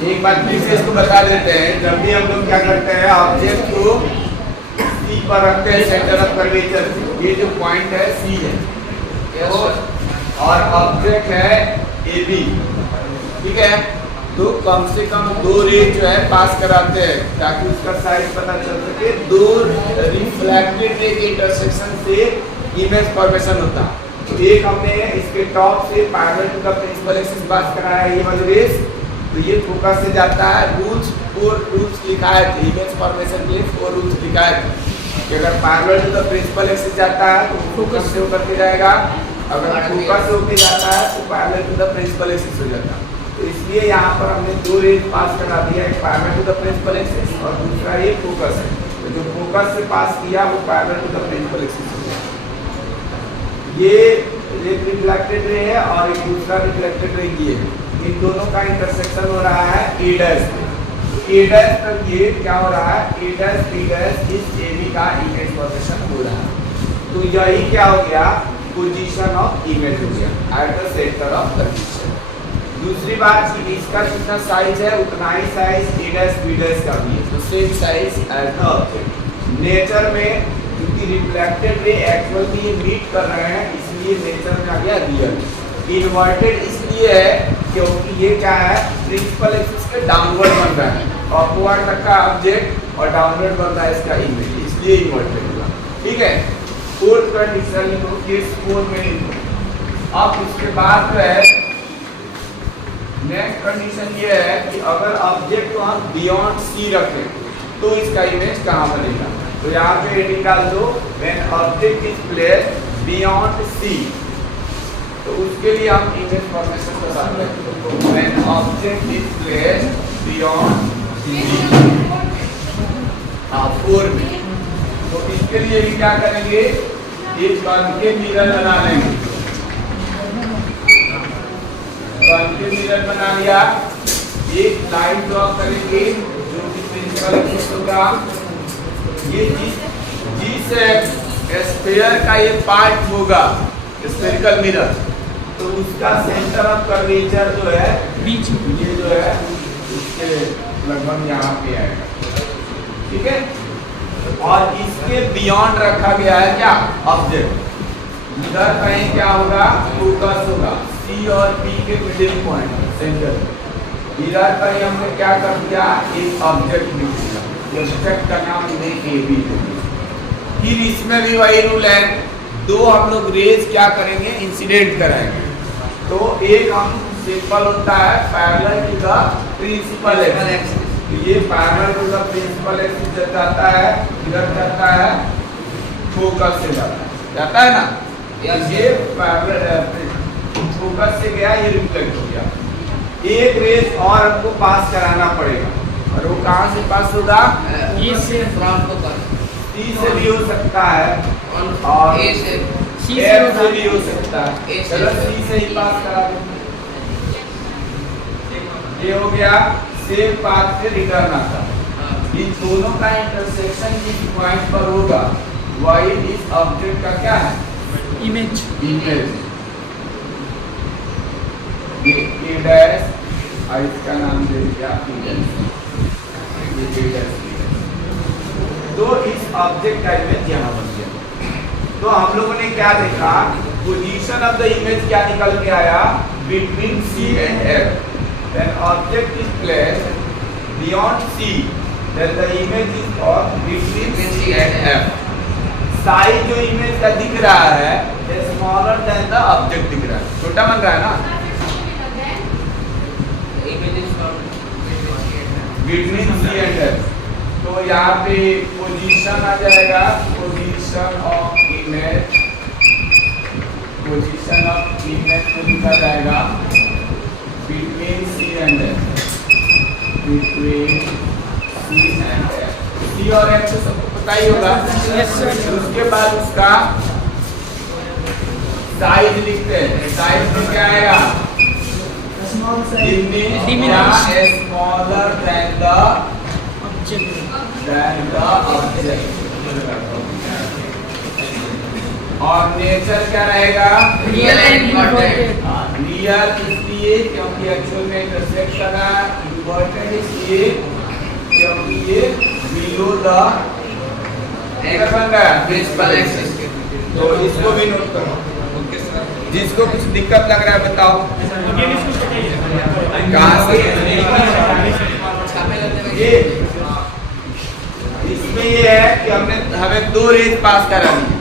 एक बात फिर से इसको बता देते हैं, जब भी हम लोग क्या करते हैं ऑब्जेक्ट को सी पर रखते हैं सेंटर ऑफ कर्वेचर, ये जो पॉइंट है सी है तो, और ऑब्जेक्ट है ए बी, ठीक है। तो कम से कम दो रे जो है पास कराते हैं ताकि उसका साइज पता चल सके। दो रिफ्लेक्टेड रे के इंटरसेक्शन से इमेज फॉर्मेशन होता है। तो एक हमने इसके टॉप से parallel to the principal axis pass कराया ये वाली रेस, तो ये फोकस से जाता है। रूल्स 4 रूल्स लिखा है इमेज फॉर्मेशन के 4 रूल्स लिखा है कि अगर parallel to the principal axis जाता है तो फोकस से होकर के जाएगा, अगर फोकस से होकर जाता है तो parallel to the principal axis हो जाता है। तो इसलिए यहाँ पर हमने दो रेज पास करा दिया, एक parallel to the principal axis और दूसरा ये फोकस है। तो जो फोकस से पास किया वो parallel to the principal axis हो गया। ये रिफ्लेक्टेड रे है और एक दूसरा रिफ्लेक्टेड रे ये है, इन दोनों का इंटरसेक्शन हो रहा है ए डैश पे। ए डैश तक ये क्या हो रहा है, ए डैश बी डैश इस ए बी का इमेज फॉर्मेशन हो रहा है। तो यही क्या हो गया, पोजीशन ऑफ इमेज हो गया at the centre of curvature. दूसरी बात कि इसका जितना साइज है उतना ही size A dash B dash का भी है, तो same size as the object. Nature में क्योंकि रिफ्लेक्टेड रे एक्चुअल में ये मीट कर रहे हैं इसलिए नेचर में आ गया रियल। इन्वर्टेड इसलिए है क्योंकि ये क्या है, प्रिंसिपल एक्सिस के डाउनवर्ड बन रहा है, अपवर्ड तक का ऑब्जेक्ट और डाउनवर्ड बन रहा है इसका इमेज, इसलिए इन्वर्टेड हुआ, ठीक है। फोर्थ कंडीशन को केस 4 में। अब इसके बाद जो है नेक्स्ट कंडीशन ये है कि अगर ऑब्जेक्ट को हम बियॉन्ड सी रखें तो इसका इमेज कहाँ बनेगा। तो यहाँ पे हेडिंग डाल दो when object is placed beyond C, तो उसके लिए हम इमेज फॉर्मेशन बता रहे हैं। When object is placed beyond C, हाँ 4 में, तो इसके लिए भी क्या करेंगे, एक कॉन्केव मिरर बना लेंगे। कॉन्केव मिरर बना लिया, एक लाइन ड्रॉ करेंगे जो कि प्रिंसिपल एक्सिस होगा। ये जिस स्फीयर का ये पार्ट होगा स्फेरिकल मिरर, तो उसका सेंटर ऑफ कर्वेचर जो है बीच में, ये जो है इसके लगभग यहाँ पे आएगा, ठीक है। और इसके बियॉन्ड रखा गया है क्या, ऑब्जेक्ट। इधर कहीं क्या होगा, फोकस होगा सी और बी के मिडिल पॉइंट सेंटर। इधर कहीं हमने क्या कर दिया, एक ऑब्जेक्ट लिख दिया, ऑब्जेक्ट का नाम हमने ए बी। फिर इसमें भी वही रूल है, दो हम लोग रेज क्या करेंगे, इंसिडेंट कराएंगे। तो एक हम सिंपल होता है parallel to the principal axis, तो ये parallel to the principal axis जाता है, इधर जाता है फोकस से जाता है ना, ये पैरेलल फोकस से गया, ये रिफ्लेक्ट हो गया। एक रेज और हमको पास कराना पड़ेगा, और वो कहाँ से पास होगा, ये से फ्रंट को सी से भी हो सकता है और ए से भी हो सकता है। चलो सी से ही पास करा दो, ये हो गया। सेम पाथ से रिटर्न आता है। इन दोनों का इंटरसेक्शन जिस पॉइंट पर होगा वही इस ऑब्जेक्ट का क्या है, इमेज। ये ए डैश और इसका नाम दे दिया बी डैश, तो इस ऑब्जेक्ट का इमेज यहाँ बन गया। तो हम लोगों ने क्या देखा, पोजीशन ऑफ द इमेज क्या निकल के आया, between C and F. When object is placed beyond C, then the image is of between C and F. Size जो इमेज का दिख रहा है स्मॉलर देन द ऑब्जेक्ट दिख रहा है, छोटा बन रहा है ना, बिटवीन C एंड F। तो यहाँ पे पोजीशन आ जाएगा, position of image, position of image को लिखा जाएगा between C and F, between C and F। C और F तो सबको पता ही होगा, उसके बाद उसका साइज लिखते हैं। साइज में क्या आएगा, स्मॉलर देन द ऑब्जेक्ट। और नेचर क्या रहेगा, रियल एंड इन्वर्टेड। रियल इसलिए क्योंकि एक्चुअल में इंटरसेक्ट कर रहा है, इम्पोर्टेंट इज ये क्योंकि ये बिलो द बन रहा है प्रिंसिपल एक्सिस के। तो इसको भी नोट करो। जिसको कुछ दिक्कत लग रहा है बताओ कहाँ से ये इसमें ये है कि हमें दो रेज पास करानी है।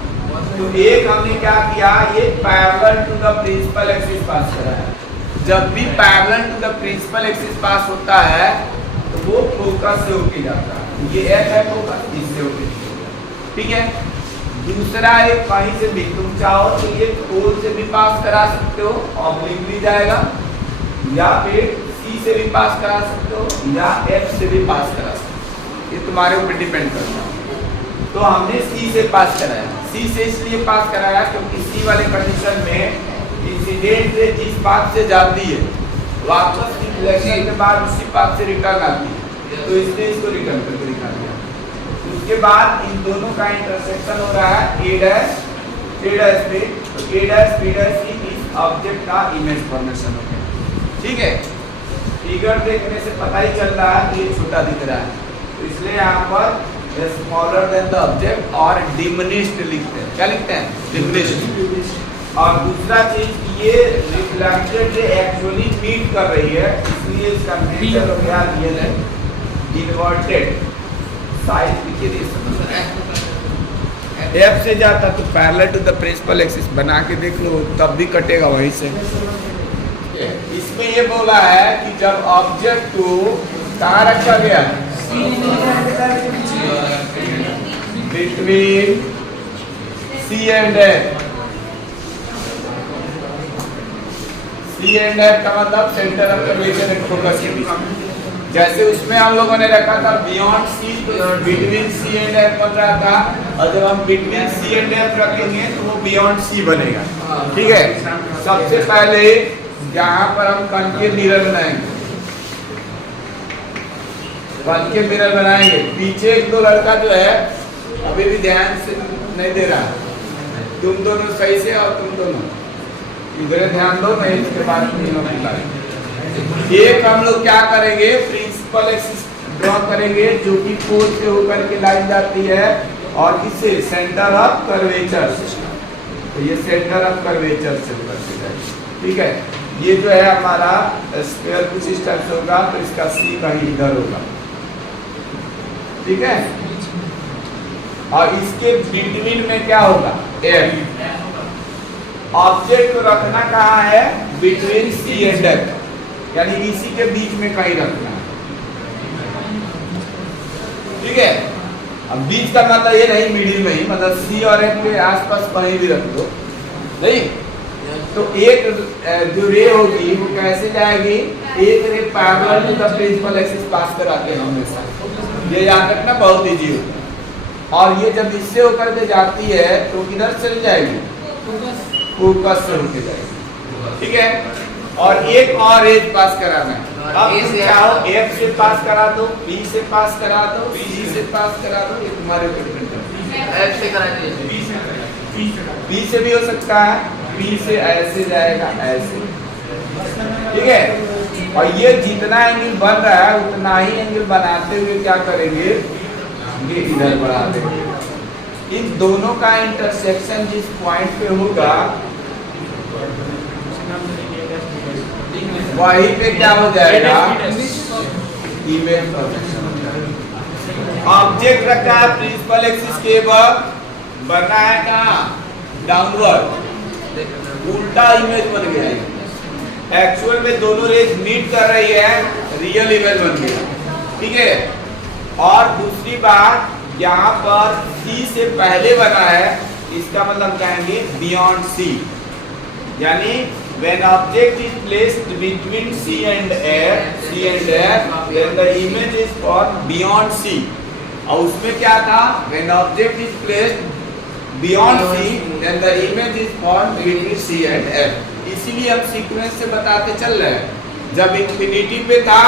तो एक हमने क्या किया, ये parallel to the principal axis pass कराया। जब भी parallel to the principal axis pass होता है तो वो फोकस से होके जाता है। ये एच है फोकस, इससे होके, ठीक है। दूसरा एक कहीं से भी तुम चाहो तो ये पोल से भी पास करा सकते हो, ऑब्लिक भी जाएगा, या फिर सी से भी पास करा सकते हो, या एफ से भी पास करा सकते हो। ये तुम्हारे ऊपर डिपेंड करता है। तो हमने सी से पास कराया। सी से इसलिए पास कराया क्योंकि सी वाले कंडीशन में इंसिडेंट रे जिस पाथ से जाती है वापस रिफ्लेक्शन के बाद उसी पाथ से रिटर्न आती है, तो इसलिए इसको रिटर्न करके दिखा दिया। उसके बाद इन दोनों का इंटरसेक्शन हो रहा है ए डैश पे, तो ए डैश बी डैश इस ऑब्जेक्ट का इमेज फॉर्मेशन हो गया, ठीक है। फिगर देखने से पता ही चल रहा है कि ये छोटा दिख रहा है, तो इसलिए यहाँ पर स्मॉलर देन द ऑब्जेक्ट और डिमिनिश्ड लिखते हैं। क्या लिखते हैं? डिमिनिश्ड। और दूसरा चीज ये रिफ्लेक्टेड रे एक्चुअली मीट कर रही है, इसलिए इसका नेचर हो गया रियल है इन्वर्टेड। साइज लिखिए एफ से जाता तो parallel to the principal axis बना के देख लो, तब भी कटेगा वहीं से। इसमें ये बोला है कि जब ऑब्जेक्ट को कहाँ रखा गया, between C and F. C and F का मतलब centre of curvature and focus के बीच। जैसे उसमें हम लोगों ने रखा था beyond C, between C and F बन रहा था, और जब हम बिटवीन सी एंड एफ रखेंगे तो वो बियॉन्ड सी बनेगा, ठीक है। सबसे पहले यहाँ पर हम कनकेव मिरर बनाएंगे, कनकेव मिरर बनाएंगे। पीछे एक दो लड़का जो है अभी भी ध्यान से नहीं दे रहा, तुम दोनों सही से और तुम दोनों इधर ध्यान दो, मैं इसके बाद एक हम लोग क्या करेंगे, प्रिंसिपल एक्सिस ड्रॉ करेंगे जो कि पोल से होकर के लाइन जाती है, और इसे सेंटर ऑफ कर्वेचर, तो ये सेंटर ऑफ कर्वेचर से होकर के जाएगी, ठीक है। ये जो है हमारा स्क्वायर कुछ इस टाइप से होगा, तो इसका सी कहीं इधर होगा, ठीक है। और इसके बिटवीन में क्या होगा, एफ। ऑब्जेक्ट को रखना कहाँ है, बिटवीन सी एंड एफ, यानी इसी के बीच में कहीं रखना है, ठीक है। अब बीच का मतलब ये नहीं मिडिल में ही, मतलब सी और एफ के आसपास कहीं भी रख दो, नहीं। तो एक जो रे होगी वो कैसे जाएगी, एक ray parallel to the principal axis pass कराते हैं हमेशा, ये याद रखना बहुत इजी होता। और ये जब इससे होकर के जाती है तो किधर चली जाएगी, फोकस से होकर जाएगी, ठीक है। और एक और रेज पास कराना है। अब चाहो एफ से पास करा दो, बी से पास करा दो, सी से पास करा दो, ये तुम्हारे ऊपर डिपेंड करता है। एफ से करा दीजिए, बी से भी हो सकता है, बी से ऐसे जाएगा ऐसे, ठीक है। और ये जितना एंगल बन रहा है उतना ही एंगल बनाते हुए क्या करेंगे, ये इधर बढ़ा देंगे। इन दोनों का इंटरसेक्शन जिस पॉइंट पे होगा वहीं पे क्या हो जाएगा, इमेज फॉर्मेशन। ऑब्जेक्ट रखा है प्रिंसिपल एक्सिस के ऊपर, बनना है कहाँ, डाउनवर्ड, उल्टा इमेज बन गया। एक्चुअल में दोनों रेज मीट कर रही है, रियल इमेज बन गया, ठीक है। और दूसरी बात, यहाँ पर सी से पहले बना है, इसका मतलब कहेंगे बियॉन्ड सी, यानी when object is placed between C and F, then the image is for beyond C. और उसमें क्या था, when object is placed beyond C, then the image is for between C and F. इसीलिए हम sequence से बताते चल रहे हैं। जब इंफिनिटी पे था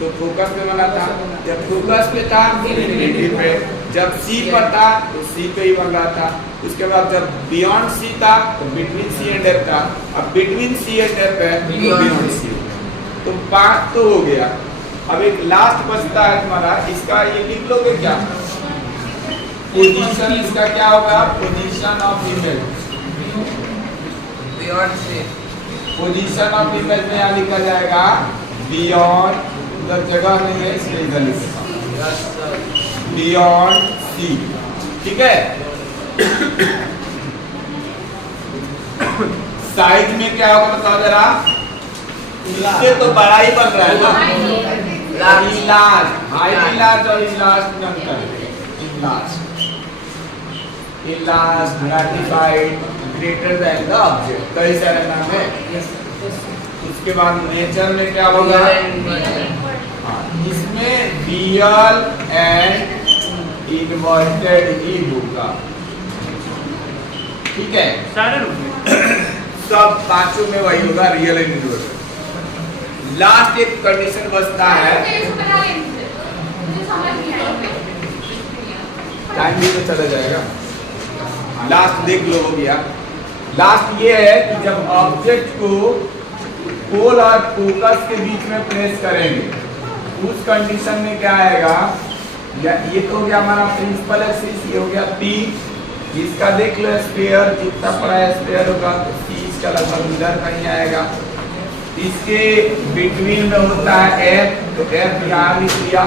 तो फोकस पे बना था, जब फोकस पे था इंफिनिटी पे, जब सी पर था तो सी पे ही बन रहा था, उसके बाद जब बियॉन्ड सी था तो बिटवीन सी एंड एफ था, अब बिटवीन सी एंड एफ है तो बियॉन्ड सी, तो बात तो हो गया। अब एक लास्ट बचता है तुम्हारा, इसका ये लिख लोगे क्या? पोजीशन इसका क्या होगा? Position of image. Beyond C. Position of image में यहाँ लिखा जाएगा बियॉन्ड, उधर जगह नहीं है इसलिए इधर लिखा Yes, sir. बियॉन्ड सी। ठीक है। साइज में क्या होगा बताओ जरा? इससे तो बड़ा ही बन रहा है ना। इलाज, हाई इलाज और इलाज में अंतर है। इलाज, इलाज gratified greater than the object, कई सारे नाम है। उसके बाद नेचर में क्या होगा? इसमें रियल एंड इन्वर्टेड ही होगा। ठीक है, सब पांचों में वही होगा, रियल एंड इन्वर्टेड। लास्ट एक कंडीशन बचता है, टाइम भी तो चला जाएगा। लास्ट देख लो, हो गया। लास्ट ये है कि जब ऑब्जेक्ट को पोल और फोकस के बीच में प्लेस करेंगे, उस कंडीशन में क्या आएगा? ये तो हो गया हमारा प्रिंसिपल एक्सिस, ये हो गया P। इसका देख लो स्फीयर, जितना बड़ा स्फीयर होगा तो P इसका लगभग इधर कहीं आएगा। इसके बिटवीन में होता है F, तो F यहाँ लिख लिया।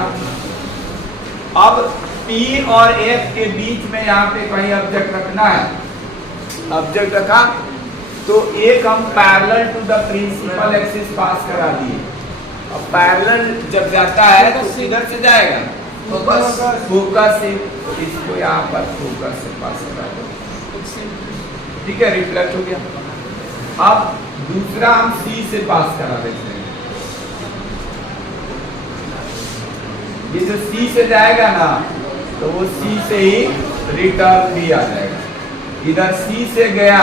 अब P और F के बीच में यहाँ पे कहीं ऑब्जेक्ट रखना है, ऑब्जेक्ट रखा तो एक हम parallel to the principal axis pass करा दिए। अब पैरेलल जब जाता है तो किधर से जाएगा? Focus. फोकस से, तो इसको यहाँ पर फोकस से पास करा दो। ठीक है, रिफ्लेक्ट हो गया। अब दूसरा हम C से पास करा देते हैं। ये जो C से जाएगा ना, तो वो C से ही रिटर्न भी आ जाएगा। इधर C से गया,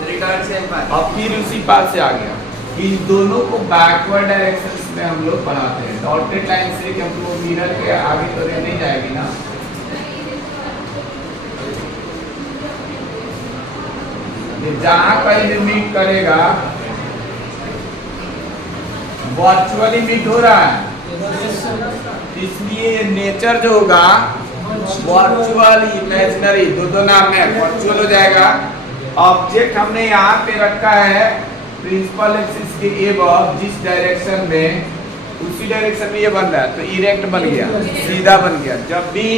Return same path. अब फिर उसी पास से आ गया। इन दोनों को बैकवर्ड डायरेक्शन में हम लोग पढ़ाते हैं। डॉटेड लाइन से कि हमको मिरर के आगे तो नहीं जाएगी ना। जहां कहीं भी मीट करेगा, वर्चुअली मीट हो रहा है, इसलिए नेचर जो होगा वर्चुअल इमेजिनरी, दो नाम है, वर्चुअल हो जाएगा। ऑब्जेक्ट हमने यहाँ पे रखा है प्रिंसिपल एक्सिस के एबव, जिस डायरेक्शन में, उसी डायरेक्शन में ये बन रहा है, तो इरेक्ट बन गया, सीधा बन गया। जब भी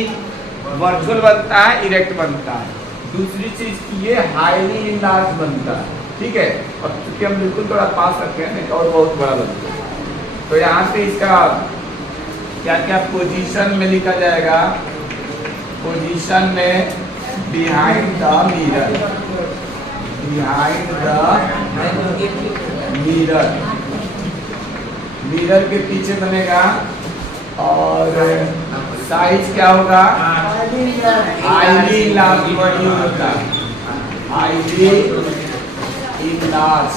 वर्चुअल बनता है इरेक्ट बनता है। दूसरी चीज की ये हाईली इनलार्ज बनता है। ठीक है, अब चूंकि हम बिल्कुल थोड़ा पास रखे हैं, नहीं और बहुत बड़ा बनता है। तो यहाँ पे इसका क्या क्या पोजीशन में लिखा जाएगा? पोजीशन में behind the mirror, behind the mirror, mirror के पीछे बनेगा। और साइज क्या होगा? हाईली इनलार्ज होता है, हाईली इनलार्ज,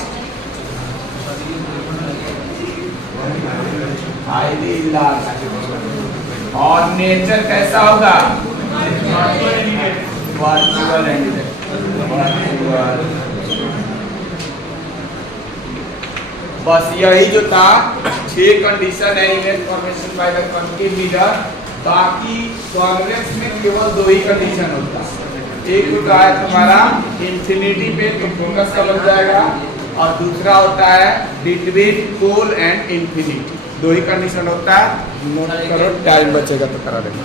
हाईली इनलार्ज। और नेचर कैसा होगा? Virtual and virtual. बस यही जो था, 6 कंडीशन है image formation by the concave mirror. बाकी कॉन्वेक्स में केवल 2 ही कंडीशन होता है। एक होता है तुम्हारा इंफिनिटी पे तो फोकस का बन जाएगा, और दूसरा होता है बिटवीन पोल एंड इंफिनिटी। 2 ही कंडीशन होता है। नोट करो, टाइम बचेगा तो करा देंगे।